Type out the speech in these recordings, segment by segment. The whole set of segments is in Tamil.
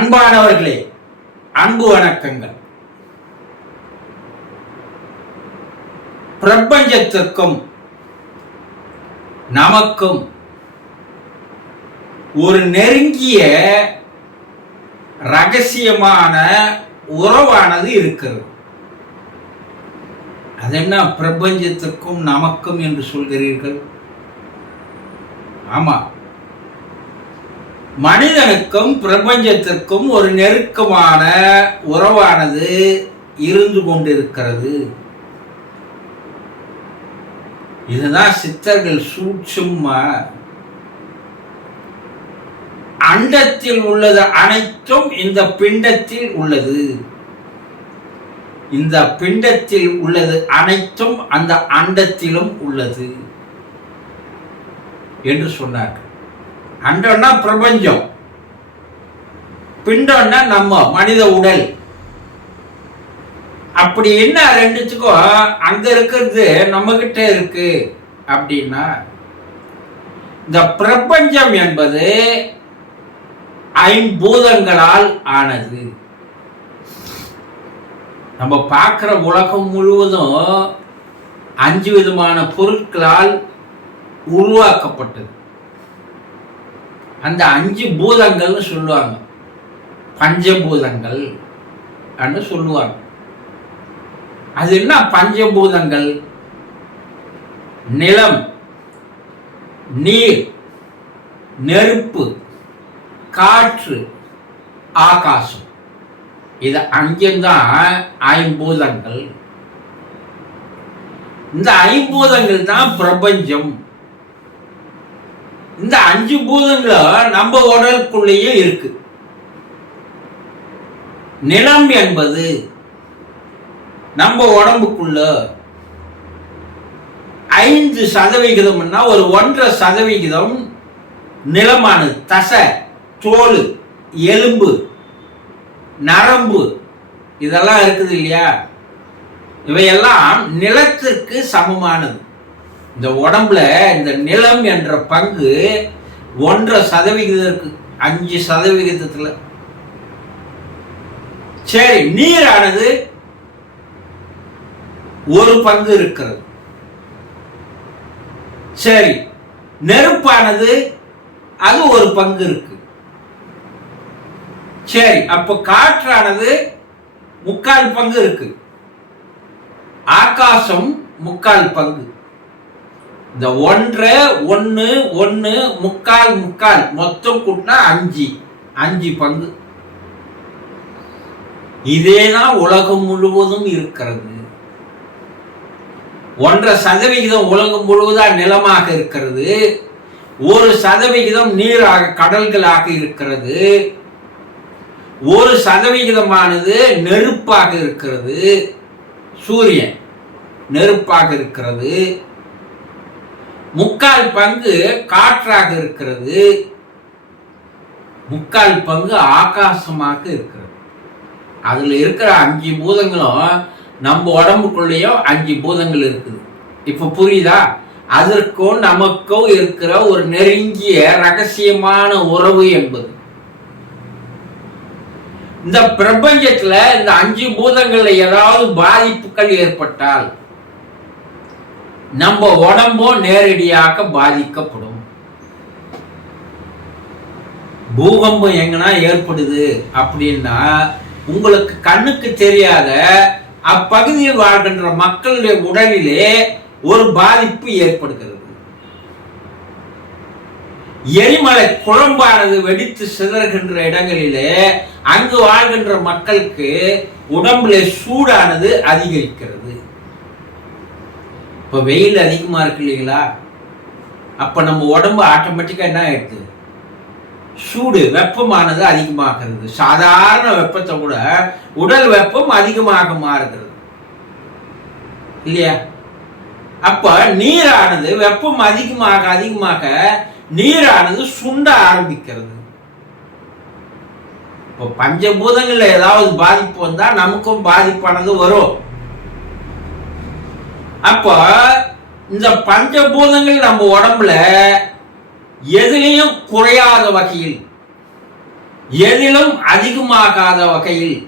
அன்பானவர்களே, அன்பு வணக்கங்கள். பிரபஞ்சத்திற்கும் நமக்கும் ஒரு நெருங்கிய ரகசியமான உறவானது இருக்கிறது. அது என்ன பிரபஞ்சத்திற்கும் நமக்கும் என்று சொல்கிறீர்கள்? ஆமா, மனிதனுக்கும் பிரபஞ்சத்திற்கும் ஒரு நெருக்கமான உறவானது இருந்து கொண்டிருக்கிறது. இதுதான் சித்தர்கள் சூட்சும அண்டத்தில் உள்ளது அனைத்தும் இந்த பிண்டத்தில் உள்ளது. இந்த பிண்டத்தில் உள்ளது அனைத்தும் அந்த அண்டத்திலும் உள்ளது என்று சொன்னார். அண்டம்னா பிரபஞ்சம், பிண்டம்னா நம்ம மனித உடல். அப்படி என்ன ரெண்டுத்துக்கும் அங்க இருக்கிறது நம்ம கிட்ட இருக்கு அப்படின்னா, இந்த பிரபஞ்சம் என்பது ஐம்பூதங்களால் ஆனது. நம்ம பார்க்கிற உலகம் முழுவதும் 5 விதமான பொருட்களால் உருவாக்கப்பட்டது. அந்த 5 பூதங்கள்னு சொல்லுவாங்க, பஞ்சபூதங்கள் என்று சொல்லுவாங்க. அது என்ன பஞ்சபூதங்கள்? நிலம், நீர், நெருப்பு, காற்று, ஆகாசம். இது 5 தான் ஐம்பூதங்கள். இந்த ஐம்பூதங்கள் தான் பிரபஞ்சம். இந்த 5 பூதங்களும் நம்ம உடலுக்குள்ளேயே இருக்கு. நிலம் என்பது நம்ம உடம்புக்குள்ள 5% ஒரு 1.5% நிலமானது. தசை, தோல், எலும்பு, நரம்பு இதெல்லாம் இருக்குது இல்லையா? இவையெல்லாம் நிலத்திற்கு சமமானது. இந்த உடம்புல இந்த நிலம் என்ற பங்கு 1.5% இருக்கு, 5%. சரி, நீரானது 1 பங்கு இருக்கிறது. சரி, நெருப்பானது அது 1 பங்கு இருக்கு. சரி, அப்ப காற்றானது 3/4 பங்கு இருக்கு. ஆகாசம் 3/4 பங்கு. இந்த 1 1 1 3/4 மொத்தம் கூட்டினா 5 பங்கு. இதேதான் உலகம் முழுவதும் இருக்கிறது. 1.5% உலகம் முழுவதும் நிலமாக இருக்கிறது. 1% நீராக கடல்களாக இருக்கிறது. 1% நெருப்பாக இருக்கிறது. சூரியன் நெருப்பாக இருக்கிறது. 3/4 பங்கு காற்றாக இருக்கிறது. 3/4 பங்கு ஆகாசமாக இருக்கிறது. அதுல இருக்கிற 5 பூதங்களும் நம்ம உடம்புக்குள்ளேயும் 5 பூதங்கள் இருக்குது. இப்ப புரியுதா? அதற்கும் நமக்கும் இருக்கிற ஒரு நெருங்கிய ரகசியமான உறவு என்பது. இந்த பிரபஞ்சத்துல இந்த 5 பூதங்கள்ல ஏதாவது பாதிப்புகள் ஏற்பட்டால் நம்ம உடம்பும் நேரடியாக பாதிக்கப்படும். பூகம்பம் எங்கன்னா ஏற்படுது அப்படின்னா உங்களுக்கு கண்ணுக்கு தெரியாத அப்பகுதியில் வாழ்கின்ற மக்களுடைய உடலிலே ஒரு பாதிப்பு ஏற்படுகிறது. எரிமலை குழம்பானது வெடித்து சிதறுகின்ற இடங்களிலே அங்கு வாழ்கின்ற மக்களுக்கு உடம்புல சூடானது அதிகரிக்கிறது. இப்ப வெயில் அதிகமா இருக்கு இல்லைங்களா? அப்ப நம்ம உடம்பு ஆட்டோமேட்டிக்கா என்ன ஆயிடுது? சூடு, வெப்பமானது அதிகமாகிறது. சாதாரண வெப்பத்தை கூட உடல் வெப்பம் அதிகமாக மாறுகிறது இல்லையா? அப்ப நீரானது வெப்பம் அதிகமாக நீரானது சுண்ட ஆரம்பிக்கிறது. இப்போ பஞ்சபூதங்கள்ல ஏதாவது பாதிப்பு வந்தா நமக்கும் பாதிப்பானது வரும். அப்ப இந்த பஞ்சபூதங்கள் நம்ம உடம்புல எதிலையும் குறையாத வகையில் எதிலும் அதிகமாகாத வகையில்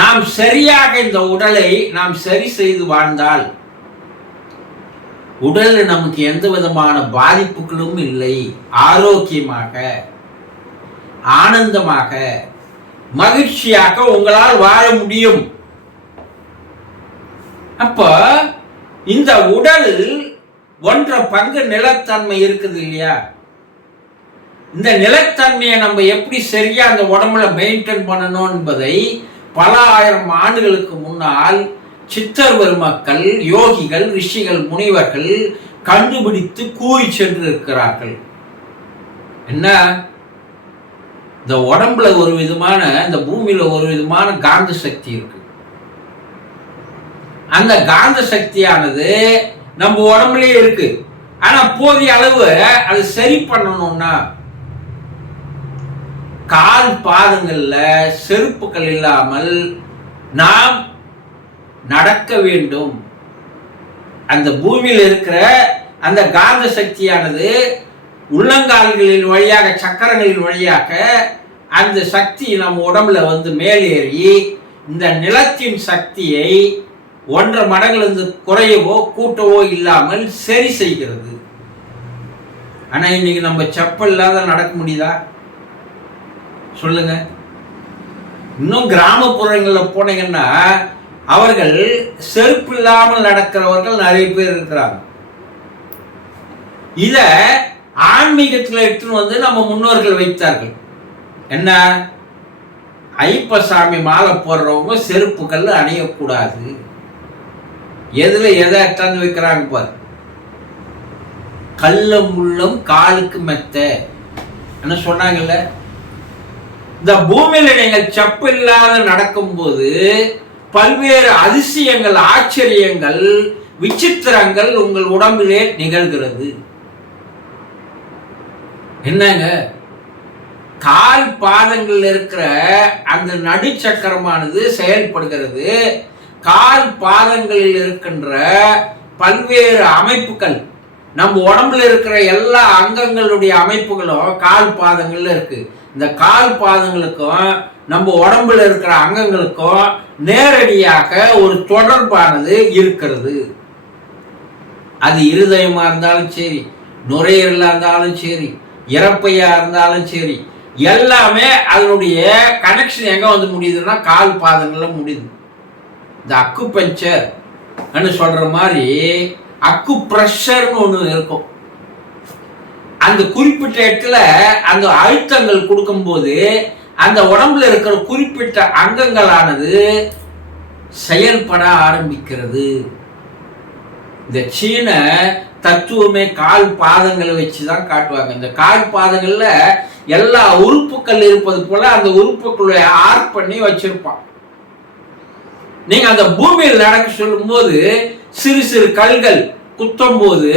நாம் சரியாக இந்த உடலை நாம் சரி செய்து வாழ்ந்தால் உடல் நமக்கு எந்த விதமான பாதிப்புகளும் இல்லை, ஆரோக்கியமாக ஆனந்தமாக மகிழ்ச்சியாக உங்களால் வாழ முடியும். அப்ப இந்த உடல் ஒன்ற பங்கு நிலத்தன்மை இருக்குது இல்லையா? இந்த நிலத்தன்மையை நம்ம எப்படி சரியா அந்த உடம்புல மெயின்டைன் பண்ணணும் என்பதை பல ஆயிரம் ஆண்டுகளுக்கு முன்னால் சித்தர் பெருமக்கள், யோகிகள், ரிஷிகள், முனிவர்கள் கண்டுபிடித்து கூறி சென்று இருக்கிறார்கள். என்ன, இந்த உடம்புல ஒரு விதமான, இந்த பூமியில ஒரு விதமான காந்த சக்தி இருக்கு. அந்த காந்த சக்தியானது நம்ம உடம்புலயே இருக்கு. ஆனா போதிய அளவு அது சரி பண்ணணும்னா கால் பாதங்கள்ல செருப்புகள் இல்லாமல் நாம் நடக்க வேண்டும். அந்த பூமியில் இருக்கிற அந்த காந்த சக்தியானது உள்ளங்கால்களின் வழியாக, சக்கரங்களின் வழியாக அந்த சக்தி நம்ம உடம்புல மேலேறி இந்த நிலத்தின் சக்தியை 1.5 மடங்கிலிருந்து குறையவோ கூட்டவோ இல்லாமல் சரி செய்கிறது. ஆனா இன்னைக்கு நம்ம செப்பல் இல்லாத நடக்க முடியுதா சொல்லுங்க? இன்னும் கிராமப்புறங்களில் போனீங்கன்னா அவர்கள் செருப்பு இல்லாமல் நடக்கிறவர்கள் நிறைய பேர் இருக்கிறாங்க. இத ஆன்மீகத்தில் எடுத்துன்னு நம்ம முன்னோர்கள் வைத்தார்கள். என்ன, ஐப்பசாமி மாலை போடுறவங்க செருப்புகள் அணியக்கூடாது. எதுல எதை எடுத்தாந்து வைக்கிறாங்க பாரு, கல்லும் முள்ளும் காலுக்கு மெத்த என்ன சொன்னாங்கல்ல. இந்த பூமியில நீங்கள் செப்பு இல்லாத நடக்கும் போது பல்வேறு அதிசயங்கள், ஆச்சரியங்கள், விசித்திரங்கள் உங்கள் உடம்பிலே நிகழ்கிறது. என்னங்க, கால் பாதங்கள் இருக்கிற அந்த நடுச்சக்கரமானது செயல்படுகிறது. கால் பாதங்களில் இருக்கின்ற பல்வேறு அமைப்புகள், நம்ம உடம்புல இருக்கிற எல்லா அங்கங்களுடைய அமைப்புகளும் கால் பாதங்கள்ல இருக்கு. இந்த கால் பாதங்களுக்கும் நம்ம உடம்புல இருக்கிற அங்கங்களுக்கும் நேரடியாக ஒரு தொடர்பானது இருக்கிறது. அது இருதயமா இருந்தாலும் சரி, நுரையீரலா இருந்தாலும் சரி, இறப்பையா இருந்தாலும் சரி, எல்லாமே அதனுடைய கனெக்ஷன் எங்க முடியுதுன்னா கால் பாதங்கள்ல முடியுது. இந்த அக்கு பஞ்சர் சொல்ற மாதிரி அக்கு பிரஷர்னு ஒண்ணு இருக்கும். அந்த குறிப்பிட்ட இடத்துல அந்த அழுத்தங்கள் கொடுக்கும் போது அந்த உடம்புல இருக்கிற குறிப்பிட்ட அங்கங்களானது செயல்பட ஆரம்பிக்கிறது. இந்த சீன தத்துவமே கால் பாதங்களை வச்சுதான் காட்டுவாங்க. இந்த கால் பாதங்கள்ல எல்லா உறுப்புகள் இருப்பது போல அந்த உறுப்புகளை ஆர்ட் பண்ணி வச்சிருப்பான். நீங்க அந்த பூமியில் நடக்க சொல்லும் போது சிறு சிறு கல்கள் குத்தும் போது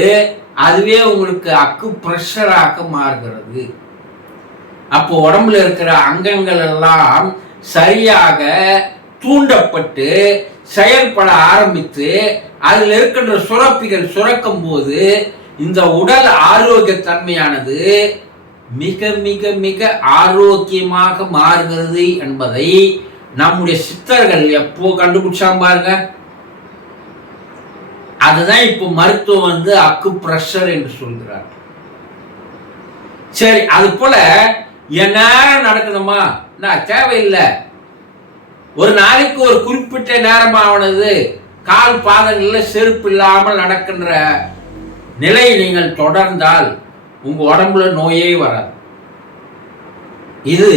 அதுவே உங்களுக்கு அக்கு பிரஷராக மாறுகிறது. அப்போ உடம்புல இருக்கிற அங்கங்கள் எல்லாம் சரியாக தூண்டப்பட்டு செயல்பட ஆரம்பித்து அதில் இருக்கின்ற சுரப்பிகள் சுரக்கும் போது இந்த உடல் ஆரோக்கிய தன்மையானது மிக மிக மிக ஆரோக்கியமாக மாறுகிறது என்பதை நம்முடைய சித்தர்கள் எப்போ கண்டுபிடிச்சாங்க பாருங்க. அதுதான் இப்போ மருத்துவம் அக்கு பிரஷர் என்று சொல்கிறார். சரி, அது போல என்ன நடக்கணுமா? நான் தேவையில்லை. ஒரு நாளைக்கு ஒரு குறிப்பிட்ட நேரமானது கால் பாதங்கள்ல செருப்பு இல்லாமல் நடக்கின்ற நிலை நீங்கள் தொடர்ந்தால் உங்க உடம்புல நோயே வராது. இது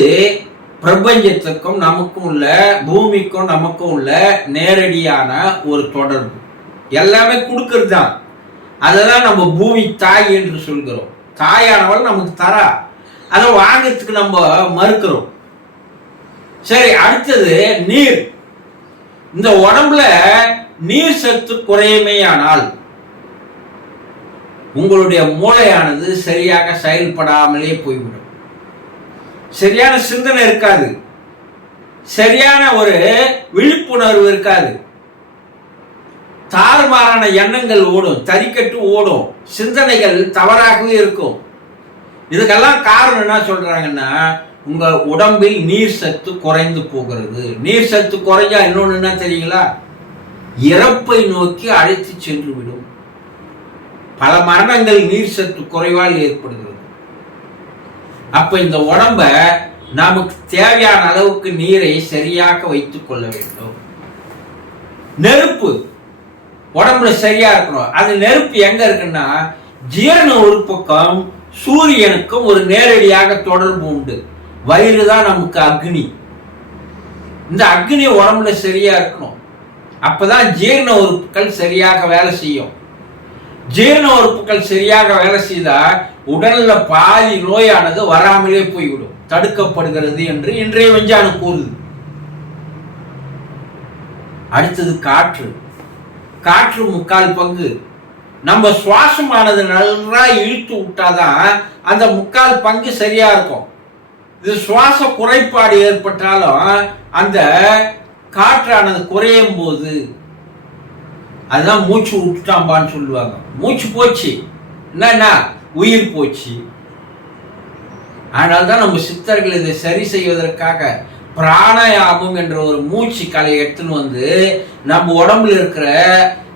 பிரபஞ்சத்துக்கும் நமக்கும் உள்ள, பூமிக்கும் நமக்கும் உள்ள நேரடியான ஒரு தொடர்பு. எல்லாமே கொடுக்கறது தான். அதெல்லாம் நம்ம பூமி தாய் என்று சொல்கிறோம். தாயானவள் நமக்கு தரா, அதை வாங்கிறதுக்கு நம்ம மறுக்கிறோம். சரி, அடுத்தது நீர். இந்த உடம்புல நீர் சத்து குறையுமேயானால் உங்களுடைய மூளையானது சரியாக செயல்படாமலே போய்விடும். சரியான சிந்தனை இருக்காது, சரியான ஒரு விழிப்புணர்வு இருக்காது, தாறுமாறான எண்ணங்கள் ஓடும், தறிக்கட்டு ஓடும், சிந்தனைகள் தவறாகவே இருக்கும். இதுக்கெல்லாம் காரணம் என்ன சொல்றாங்கன்னா, உங்க உடம்பில் நீர் சத்து குறைந்து போகிறது. நீர் சத்து குறைஞ்சா இன்னொன்னு என்ன தெரியுங்களா? இறப்பை நோக்கி அழைத்து சென்று விடும். பல மரணங்கள் நீர் சத்து குறைவால் ஏற்படுகிறது. அப்ப இந்த உடம்ப நமக்கு தேவையான அளவுக்கு நீரை சரியாக வைத்துக் கொள்ள வேண்டும். நெருப்பு உடம்புல சரியா இருக்கணும். அது நெருப்பு எங்க இருக்குன்னா, ஜீரண உறுப்புக்கும் சூரியனுக்கும் ஒரு நேரடியாக தொடர்பு உண்டு. வயிறு தான் நமக்கு அக்னி. இந்த அக்னி உடம்புல சரியா இருக்கணும். அப்பதான் ஜீரண உறுப்புகள் சரியாக வேலை செய்யும். ஜீரண உறுப்புகள் சரியாக வேலை செய்தா உடல்ல பாதி நோயானது வராமலே போய்விடும், தடுக்கப்படுகிறது என்று இன்றைய விஞ்ஞானம் கூறுது. அடுத்தது காற்று. காற்று 3/4 பங்கு. நம்ம சுவாசமானது நல்லா இழுத்து விட்டாதான் அந்த 3/4 பங்கு சரியா இருக்கும். இது சுவாச குறைபாடு ஏற்பட்டாலும் அந்த காற்றானது குறையும் போது அதுதான் மூச்சு விட்டுட்டாம்பான்னு சொல்லுவாங்க. மூச்சு போச்சு என்னன்னா உயிர் போச்சு. அதனால்தான் நம்ம சித்தர்கள் இதை சரி செய்வதற்காக பிராணாயாமம் என்ற ஒரு மூச்சு கலையை எடுத்துன்னு வந்து நம்ம உடம்புல இருக்கிற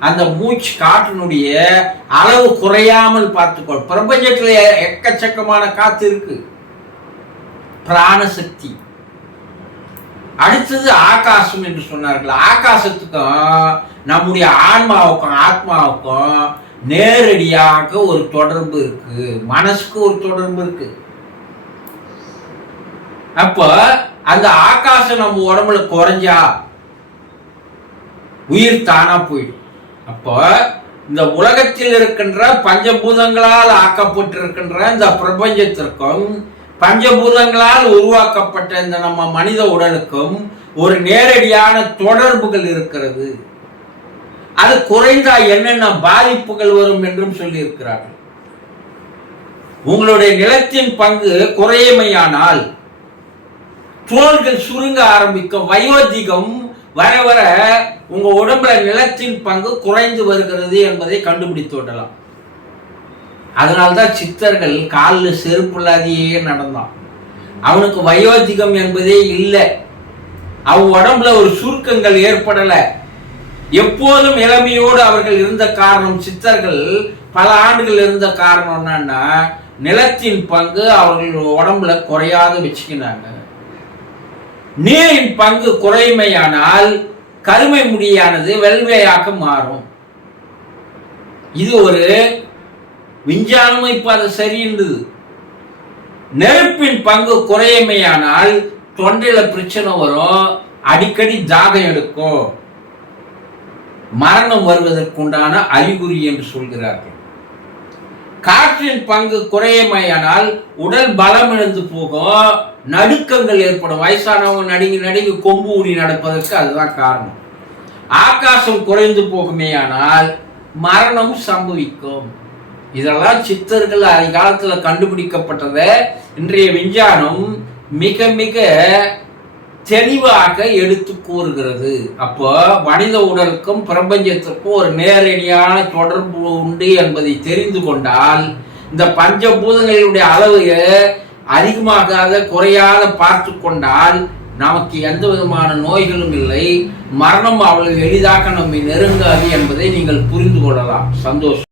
அந்த மூச்சு காற்றினுடைய அளவு குறையாமல் பார்த்துக்கோ. பிரபஞ்சத்துல எக்கச்சக்கமான காத்து இருக்கு, பிராணசக்தி. அடுத்தது ஆகாசம் என்று சொன்னார்கள். ஆகாசத்துக்கும் நம்முடைய ஆன்மாவுக்கும் ஆத்மாவுக்கும் நேரடியாக ஒரு தொடர்பு இருக்கு, மனசுக்கு ஒரு தொடர்பு இருக்கு. அப்ப அந்த ஆகாசம் நம்ம உடம்புல குறைஞ்சா உயிர் தானா போயிடும். அப்போ இந்த உலகத்தில் இருக்கின்ற பஞ்சபூதங்களால் ஆக்கப்பட்டிருக்கின்ற இந்த பிரபஞ்சத்திற்கும் பஞ்சபூதங்களால் உருவாக்கப்பட்ட இந்த நம்ம மனித உடலுக்கும் ஒரு நேரடியான தொடர்புகள் இருக்கிறது. அது குறைந்தா என்னென்ன பாதிப்புகள் வரும் என்றும் சொல்லி இருக்கிறார்கள். உங்களுடைய நிலத்தின் பங்கு குறையமையானால் தோள்கள் சுருங்க ஆரம்பிக்கும். வயோதிகம் வர வர உங்க உடம்புல நிலத்தின் பங்கு குறைந்து வருகிறது என்பதை கண்டுபிடித்து விடலாம். அதனால்தான் சித்தர்கள் காலில் செருப்பு இல்லாதையே நடந்தான். அவனுக்கு வயோதிகம் என்பதே இல்லை. அவன் உடம்புல ஒரு சுருக்கங்கள் ஏற்படல. எப்போதும் இளமையோடு அவர்கள் இருந்த காரணம், சித்தர்கள் பல ஆண்டுகள் இருந்த காரணம் என்னன்னா, நிலத்தின் பங்கு அவர்கள் உடம்புல குறையாத வச்சுக்கினாங்க. நீரின் பங்கு குறைமையானால் கருமை முடியானது வெள்ளையாக மாறும். இது ஒரு விஞ்ஞானம். இப்ப அது சரின்றது. நெருப்பின் பங்கு குறையமையானால் தொண்டையில பிரச்சனை வரும், அடிக்கடி தாகம் எடுக்கும், மரணம் வருவதற்குண்டான அறிகுறி என்று சொல்கிறார்கள். காற்றின் பங்கு குறையமையானால் உடல் பலம் இழந்து போகும், நடுக்கங்கள் ஏற்படும். வயசானவங்க நடுங்கி நடுங்கி கொம்பு ஊறி நடப்பதற்கு அதுதான் காரணம். ஆகாசம் குறைந்து போகுமேயானால் மரணம் சம்பவிக்கும். இதெல்லாம் சித்தர்கள் அதிகாலத்துல கண்டுபிடிக்கப்பட்டதை இன்றைய விஞ்ஞானம் மிக மிக தெளிவாக எடுத்து கூறுகிறது. அப்போ மனித உடலுக்கும் பிரபஞ்சத்திற்கும் ஒரு நேரடியான தொடர்பு உண்டு என்பதை தெரிந்து கொண்டால் இந்த பஞ்சபூதங்களுடைய அளவு அதிகமாகாத குறையாத பார்த்து கொண்டால் நமக்கு எந்த விதமான நோய்களும் இல்லை, மரணம் அவ்வளவு எளிதாக நம்மை நெருங்காது என்பதை நீங்கள் புரிந்து கொள்ளலாம். சந்தோஷம்.